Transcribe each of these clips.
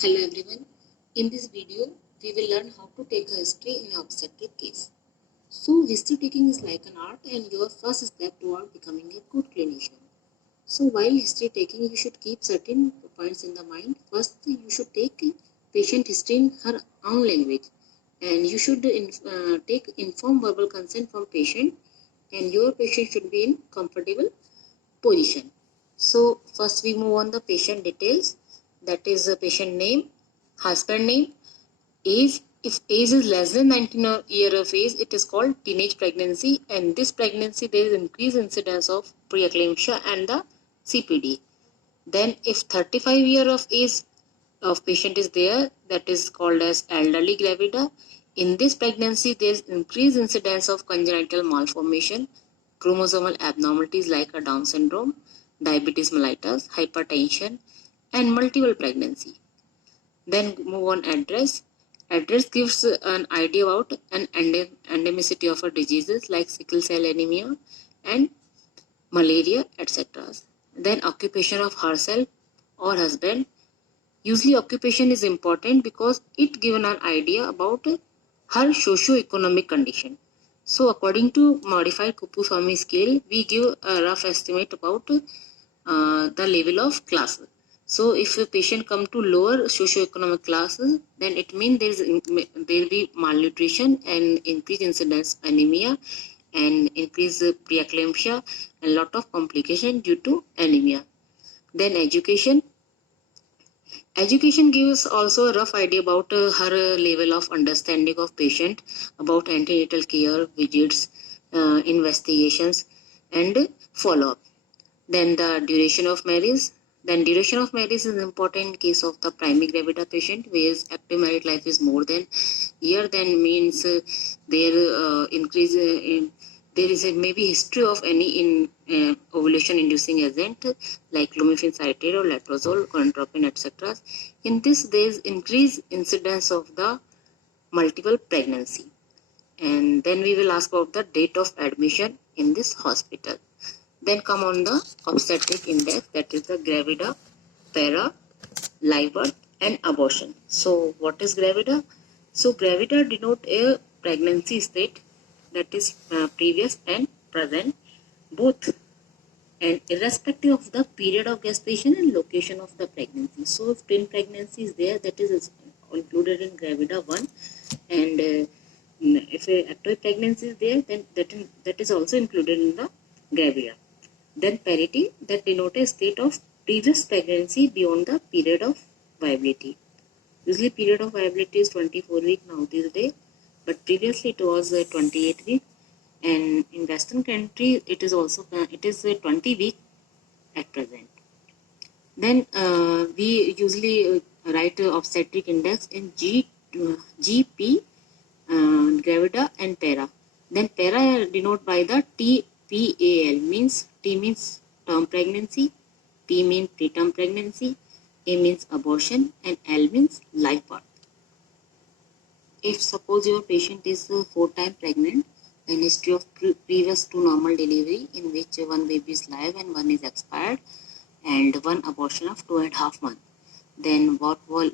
Hello everyone. In this video, we will learn how to take a history in an obstetric case. So, history taking is like an art and your first step toward becoming a good clinician. So, while history taking, you should keep certain points in the mind. First, you should take patient history in her own language, and you should take informed verbal consent from patient, and your patient should be in comfortable position. So first we move on the patient details, that is the patient name, husband name, age. If age is less than 19 year of age, it is called teenage pregnancy, and this pregnancy there is increased incidence of preeclampsia and the CPD. Then if 35 year of age of patient is there, that is called as elderly gravida. In this pregnancy, there is increased incidence of congenital malformation, chromosomal abnormalities like a Down syndrome, diabetes mellitus, hypertension, and multiple pregnancy. Then move on address. Address gives an idea about an endemicity of a diseases like sickle cell anemia and malaria, etc. Then occupation of herself or husband. Usually occupation is important because it gives an idea about her socio-economic condition. So according to modified Kuppu-Swamy scale, we give a rough estimate about the level of class. So if a patient come to lower socio-economic classes, then it means there will be malnutrition and increased incidence anemia and increased preeclampsia and lot of complication due to anemia. Then education. Education gives also a rough idea about her level of understanding of patient, about antenatal care, visits, investigations, and follow-up. Then the duration of marriage. Then duration of marriage is important in case of the primary gravida patient, where active married life is more than year. Then means there increase in there is a maybe history of any in ovulation inducing agent like clomiphene citrate or letrozole, gonadotropin, etc. In this, there is increased incidence of the multiple pregnancy. And then we will ask about the date of admission in this hospital. Then come on the obstetric index, that is the gravida, para, live birth, and abortion. So what is gravida? So gravida denote a pregnancy state, that is previous and present both, and irrespective of the period of gestation and location of the pregnancy. So if twin pregnancy is there, that is included in gravida 1, and if a active pregnancy is there, then that is also included in the gravida. Then parity, that denotes a state of previous pregnancy beyond the period of viability. Usually period of viability is 24 weeks now these days, but previously it was 28 weeks, and in Western country it is also 20 weeks at present. Then we usually write obstetric index in GP, gravida and para. Then para denote by the TPAL, means T means term pregnancy, P means preterm pregnancy, A means abortion, and L means live birth. If suppose your patient is 4 times pregnant, then history of previous 2 normal delivery in which one baby is live and one is expired, and one abortion of 2.5 months, then what will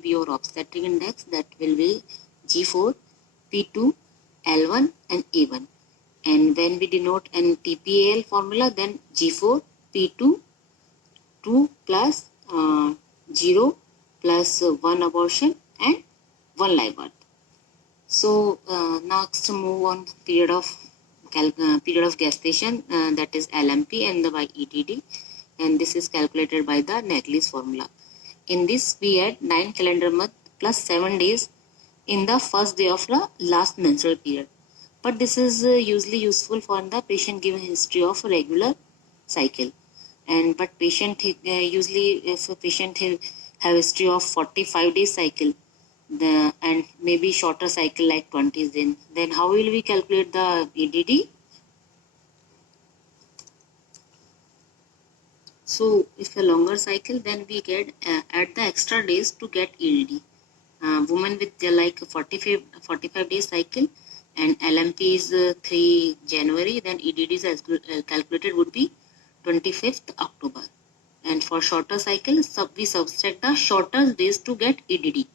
be your obstetric index? That will be G4, P2, L1 and A1. And when we denote an TPAL formula, then G4, P2, 2 plus 0 plus 1 abortion and 1 live birth. So next move on period of gestation, that is LMP and by ETD, and this is calculated by the Nagli's formula. In this we add 9 calendar month plus 7 days in the first day of the last menstrual period. But this is usually useful for the patient given history of regular cycle. And but patient usually if a patient have history of 45 days cycle, and maybe shorter cycle like 20 days, then how will we calculate the EDD? So if a longer cycle, then we get add the extra days to get EDD. Woman with like 45 days cycle and LMP is 3 January, then EDD is calculated would be 25th October. And for shorter cycle, we subtract the shorter days to get EDD.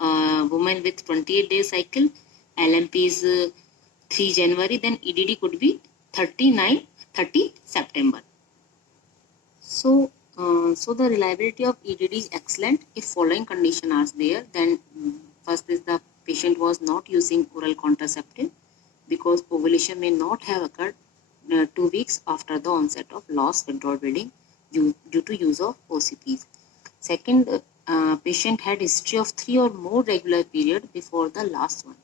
Woman with 28 day cycle, LMP is 3 January, then EDD could be 30 September. So the reliability of EDD is excellent if following conditions are there. Then first is the patient was not using oral contraceptive because ovulation may not have occurred 2 weeks after the onset of loss withdrawal bleeding due to use of OCPs. Second, patient had history of 3 or more regular period before the last one,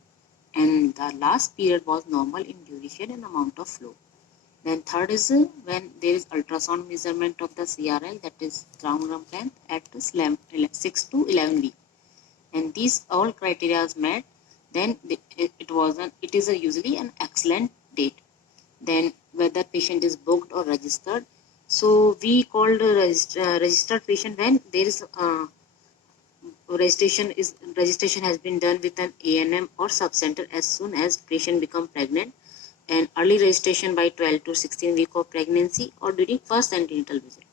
and the last period was normal in duration and amount of flow. Then third is when there is ultrasound measurement of the CRL, that is ground rump length, at 6 to 11 weeks, and these all criteria is met, then it is usually an excellent date. Then whether patient is booked or registered. So we called registered patient when there is registration has been done with an ANM or subcenter as soon as patient become pregnant, and early registration by 12 to 16 week of pregnancy or during first antenatal visit.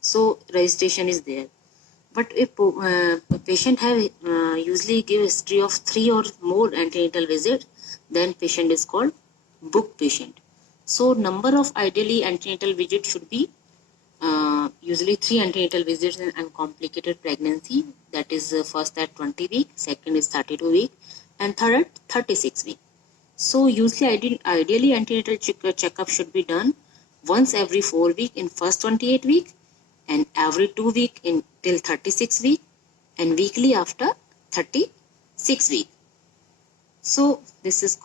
So registration is there. But if patient have usually give history of 3 or more antenatal visits, then patient is called book patient. So number of ideally antenatal visits should be usually 3 antenatal visits in uncomplicated pregnancy, that is first at 20 week, second is 32 week, and third at 36 week. So usually ideally antenatal checkup should be done once every 4 week in first 28 week, and every 2 week in till 36 week, and weekly after 36 week. So this is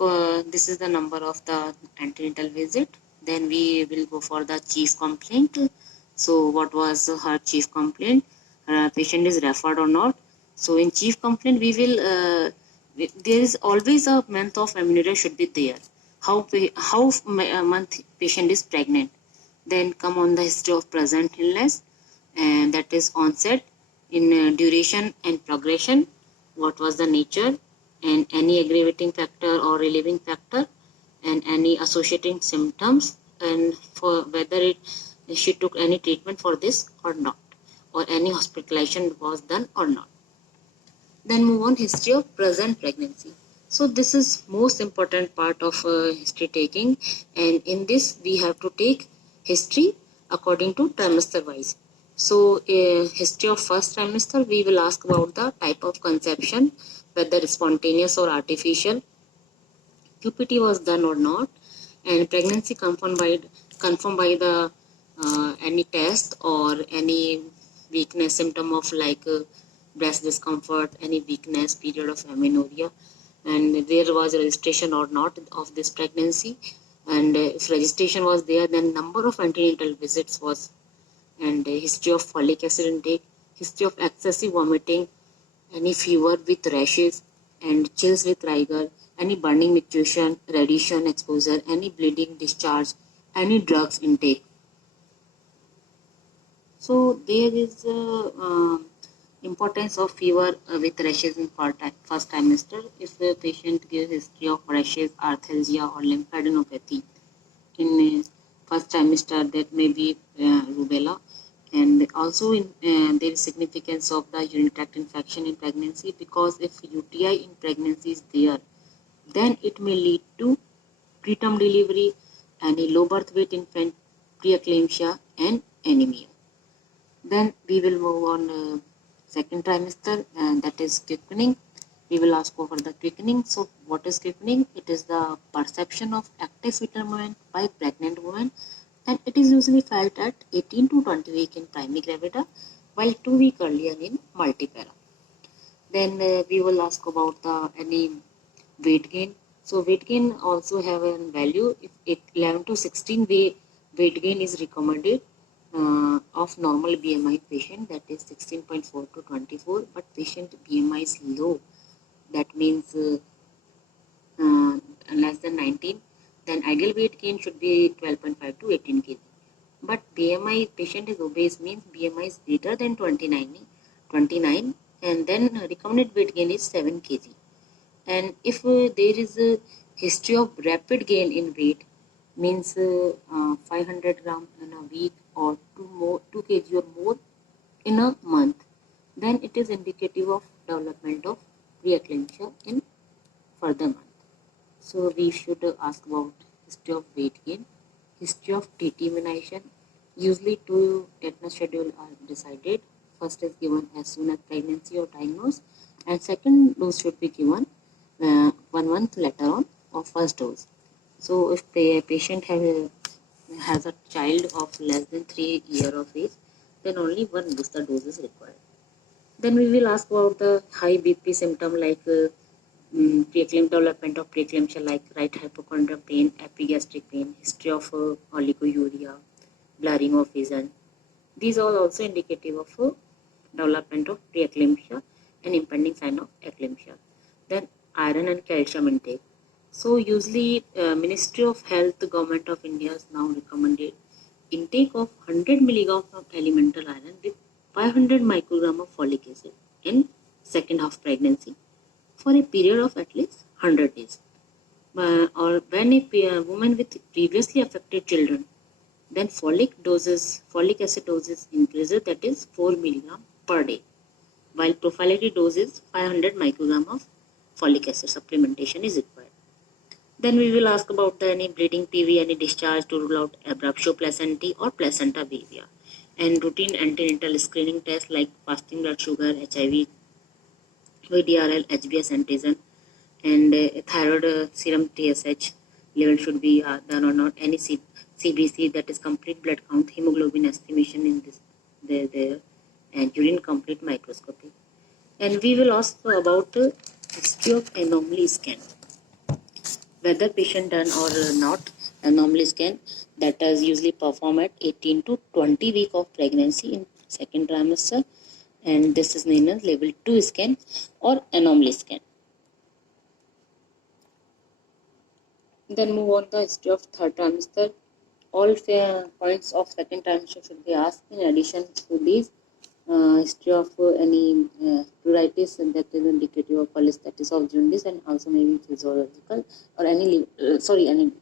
the number of the antenatal visit. Then we will go for the chief complaint. So what was her chief complaint? Patient is referred or not. So in chief complaint we will there is always a month of amenorrhea should be there. How month patient is pregnant. Then come on the history of present illness, and that is onset, in duration and progression, what was the nature, and any aggravating factor or relieving factor, and any associating symptoms, and for whether she took any treatment for this or not, or any hospitalization was done or not. Then move on history of present pregnancy. So this is most important part of history taking, and in this we have to take history according to trimester wise. So history of first trimester, we will ask about the type of conception, whether spontaneous or artificial, QPT was done or not, and pregnancy confirmed by the any test or any weakness symptom of like breast discomfort, any weakness, period of amenorrhea, and there was registration or not of this pregnancy, and if registration was there, then number of antenatal visits was, and history of folic acid intake, history of excessive vomiting, any fever with rashes and chills with rigor, any burning mutation, radiation exposure, any bleeding discharge, any drugs intake. So there is importance of fever with rashes in first trimester. If the patient gives history of rashes, arthalgia, or lymphadenopathy in first trimester, that may be rubella. And also there is significance of the urinary tract infection in pregnancy, because if UTI in pregnancy is there, then it may lead to preterm delivery, any low birth weight infant, preeclampsia, and anemia. Then we will move on second trimester, and that is quickening. We will ask over the quickening. So what is quickening? It is the perception of active fetal movement by pregnant women, and it is usually felt at 18 to 20 week in primary gravida, while 2 week earlier in multipara. Then we will ask about the any weight gain. So weight gain also have a value. If 11 to 16 weight gain is recommended of normal BMI patient, that is 16.4 to 24, but patient BMI is low, that means less than 19, then ideal weight gain should be 12.5 to 18 kg. But BMI patient is obese, means BMI is greater than 29, and then recommended weight gain is 7 kg. And if there is a history of rapid gain in weight, means 500 gram in a week, or 2 kg or more in a month, then it is indicative of development of preeclampsia in further month. So we should ask about history of weight gain, history of TT immunization. Usually 2 tetanus schedule are decided. First is given as soon as pregnancy or diagnosed, and second dose should be given 1 month later on of first dose. So if the patient has a child of less than 3 years of age, then only one booster dose is required. Then we will ask about the high BP symptom like development of preeclampsia like right hypochondrial pain, epigastric pain, history of oliguria, blurring of vision. These are also indicative of development of preeclampsia and impending sign of eclampsia. Then iron and calcium intake. So usually Ministry of Health, Government of India has now recommended intake of 100 milligram of elemental iron with 500 microgram of folic acid in second half pregnancy for a period of at least 100 days. Or when a woman with previously affected children, then folic acid doses increases, that is 4 milligram per day, while prophylactic dose is 500 microgram of folic acid supplementation is required. Then we will ask about any bleeding PV, any discharge to rule out abruptio placentae or placenta behavior, and routine antenatal screening tests like fasting blood sugar, HIV, VDRL, HbS antigen, and thyroid serum TSH level should be done or not. Any CBC, that is complete blood count, hemoglobin estimation in this there, and urine complete microscopy. And we will ask about history of anomaly scan, whether patient done or not anomaly scan, that is usually performed at 18 to 20 week of pregnancy in second trimester, and this is known as level 2 scan or anomaly scan. Then move on the history of third trimester. All points of second trimester should be asked. In addition to these, history of any pruritus, and that is indicative of cholestasis of jaundice, and also maybe physiological or any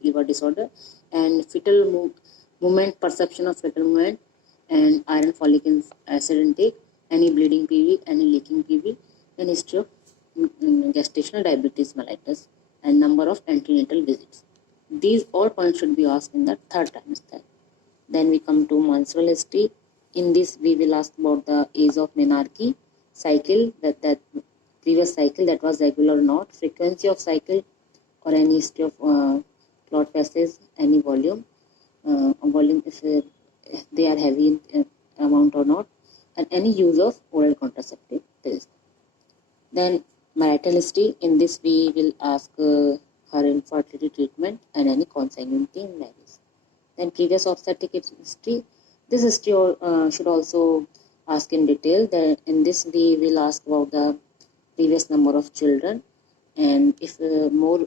liver disorder, and fetal movement, perception of fetal movement, and iron folic acid intake, any bleeding PV, any leaking PV, and history of gestational diabetes mellitus, and number of antenatal visits. These all points should be asked in the third trimester. Then we come to menstrual history. In this, we will ask about the age of menarche, cycle, that previous cycle that was regular or not, frequency of cycle, or any history of clot passage, any volume if they are heavy in amount or not, and any use of oral contraceptive pills. Then marital history. In this, we will ask her infertility treatment and any consanguinity in marriage. Then previous obstetric history. This history should also ask in detail. In this, we will ask about the previous number of children, and if more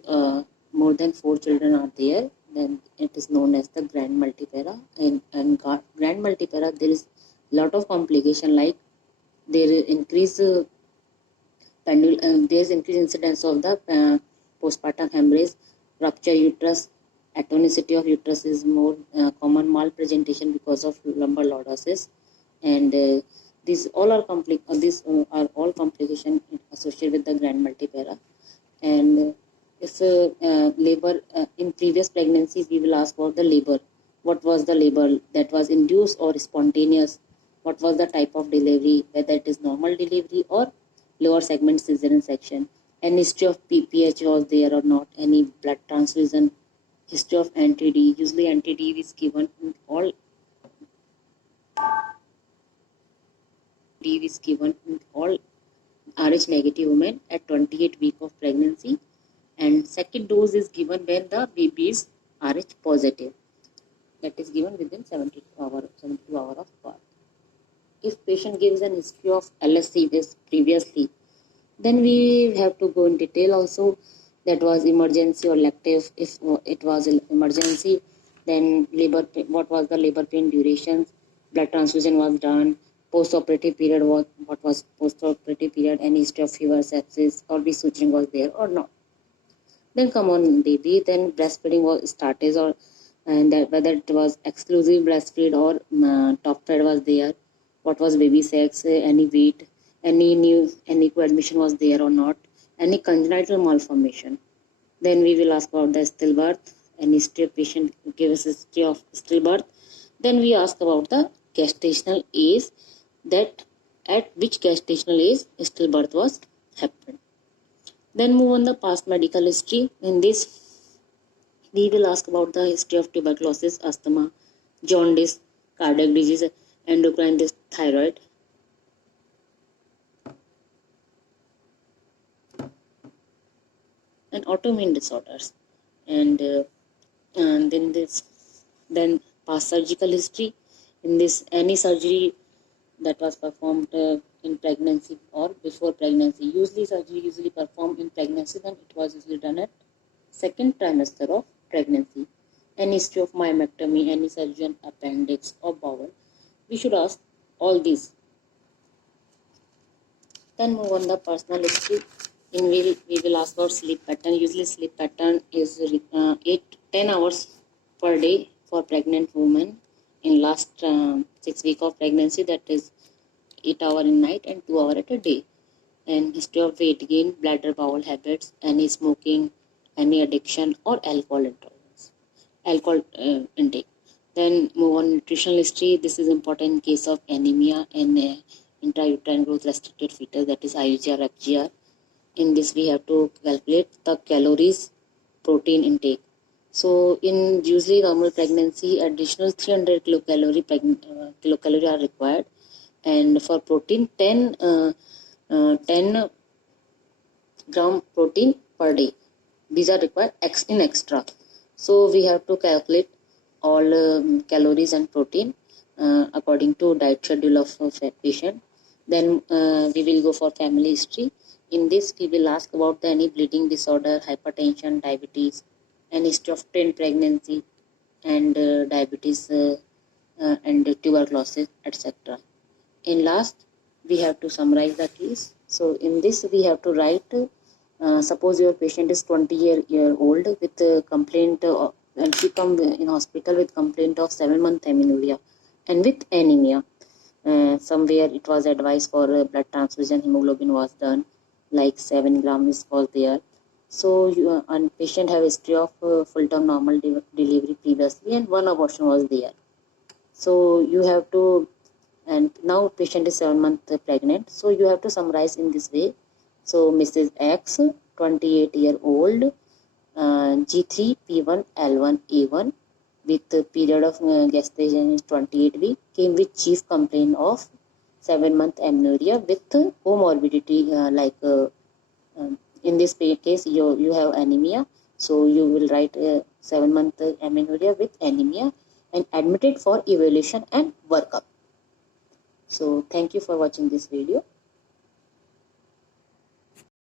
than 4 children are there, then it is known as the grand multipara. And grand multipara, there is lot of complication, like there is increased there is increased incidence of the postpartum hemorrhage, rupture uterus, atonicity of uterus is more common, malpresentation because of lumbar lordosis, and these all are complications associated with the grand multipara. And if labor in previous pregnancies, we will ask about the labor. What was the labor that was induced or spontaneous? What was the type of delivery, whether it is normal delivery or lower segment cesarean section? Any history of PPH was there or not? Any blood transfusion? History of anti-D. Usually anti-D is given in all Rh negative women at 28 week of pregnancy, and second dose is given when the baby is Rh positive, that is given within 72 hours of birth. If patient gives an history of LSC this previously, then we have to go in detail also, that was emergency or elective. If it was an emergency, then what was the labor pain durations, blood transfusion was done, post-operative period, what was post-operative period, any history of fever, sepsis, or resuturing was there or not. Then come on baby, then breastfeeding was started or and that whether it was exclusive breastfeed or top fed was there, what was baby sex, any weight, any co-admission was there or not, any congenital malformation. Then we will ask about the stillbirth, any history of patient give us history of stillbirth. Then we ask about the gestational age, that at which gestational age stillbirth was happened. Then move on the past medical history. In this, we will ask about the history of tuberculosis, asthma, jaundice, cardiac disease, endocrine disease, thyroid. And autoimmune disorders. And then past surgical history. In this, any surgery that was performed in pregnancy or before pregnancy. Usually surgery performed in pregnancy, then it was usually done at second trimester of pregnancy. Any history of myomectomy, any surgery on appendix or bowel. We should ask all these. Then move on the personal history. In we will ask about sleep pattern. Usually sleep pattern is 8-10 hours per day for pregnant women in last 6 weeks of pregnancy, that is 8 hours in night and 2 hours at a day. And history of weight gain, bladder bowel habits, any smoking, any addiction or alcohol intolerance, alcohol intake. Then move on nutritional history. This is important in case of anemia and intrauterine growth restricted fetus, that is IUG or FGR. In this we have to calculate the calories, protein intake. So in usually normal pregnancy, additional 300 kilocalorie are required, and for protein 10 gram protein per day. These are required in extra. So we have to calculate all calories and protein according to diet schedule of patient. Then we will go for family history. In this, we will ask about any bleeding disorder, hypertension, diabetes, and history of teen pregnancy, and diabetes and tuberculosis, etc. In last, we have to summarize the case. So in this, we have to write, suppose your patient is 20-year old with a complaint, and she come in hospital with complaint of 7-month amenorrhea and with anemia. Somewhere it was advised for blood transfusion, hemoglobin was done, like 7 grams was there. So patient have history of full-term normal delivery previously, and 1 abortion was there. So you have to, and now patient is 7 months pregnant. So you have to summarize in this way. So Mrs. X, 28-year-old, G3P1L1A1, with the period of gestation is 28 weeks, came with chief complaint of 7-month amenorrhea with comorbidity, in this case you have anemia. So you will write 7-month amenorrhea with anemia and admitted for evaluation and workup. So thank you for watching this video.